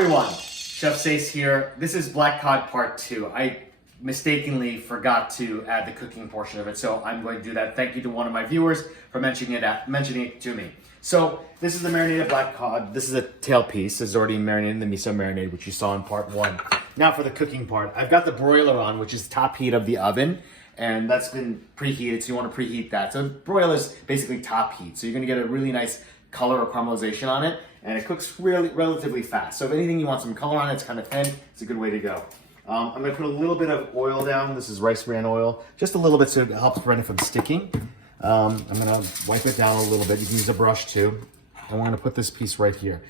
everyone, Chef Seis here. This is Black Cod Part 2. I mistakenly forgot to add the cooking portion of it, so I'm going to do that. Thank you to one of my viewers for mentioning it to me. So this is the marinated black cod. This is a tail piece. This is already marinated in the miso marinade, which you saw in Part 1. Now for the cooking part. I've got the broiler on, which is top heat of the oven, and that's been preheated, so you want to preheat that. So broiler is basically top heat, so you're going to get a really nice color or caramelization on it, and it cooks relatively fast. So if anything you want some color on it, it's kind of thin, it's a good way to go. I'm going to put a little bit of oil down. This is rice bran oil, just a little bit so it helps prevent it from sticking. I'm going to wipe it down a little bit. You can use a brush too. And we're going to put this piece right here.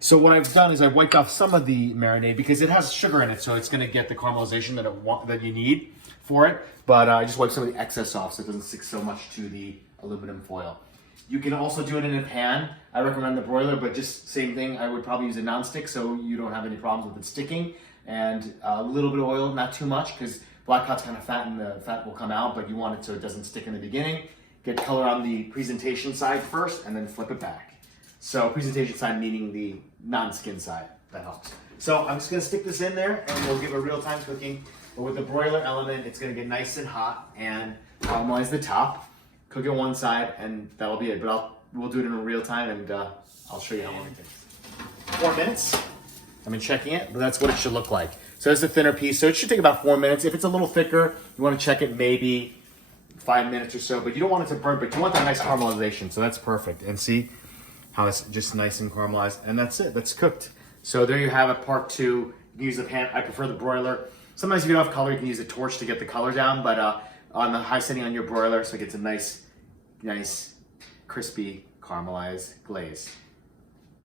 So what I've done is I've wiped off some of the marinade because it has sugar in it, so it's going to get the caramelization that you need for it. But I just wiped some of the excess off so it doesn't stick so much to the aluminum foil. You can also do it in a pan. I recommend the broiler, but just same thing. I would probably use a nonstick so you don't have any problems with it sticking. And a little bit of oil, not too much, because black cod's kind of fat and the fat will come out, but you want it so it doesn't stick in the beginning. Get color on the presentation side first and then flip it back. So presentation side meaning the non-skin side, that helps. So I'm just gonna stick this in there and we'll give it real-time cooking. But with the broiler element, it's gonna get nice and hot and caramelize the top. Cook it one side and that'll be it. But we'll do it in real time and I'll show you how long it takes. 4 minutes. I've been checking it, but that's what it should look like. So it's a thinner piece, so it should take about 4 minutes. If it's a little thicker, you want to check it maybe 5 minutes or so, but you don't want it to burn, but you want that nice caramelization, so that's perfect. And see how it's just nice and caramelized, and that's it, that's cooked. So there you have it, Part 2. You can use the pan, I prefer the broiler. Sometimes if you don't have color, you can use a torch to get the color down, but on the high setting on your broiler, so it gets a nice, crispy, caramelized glaze.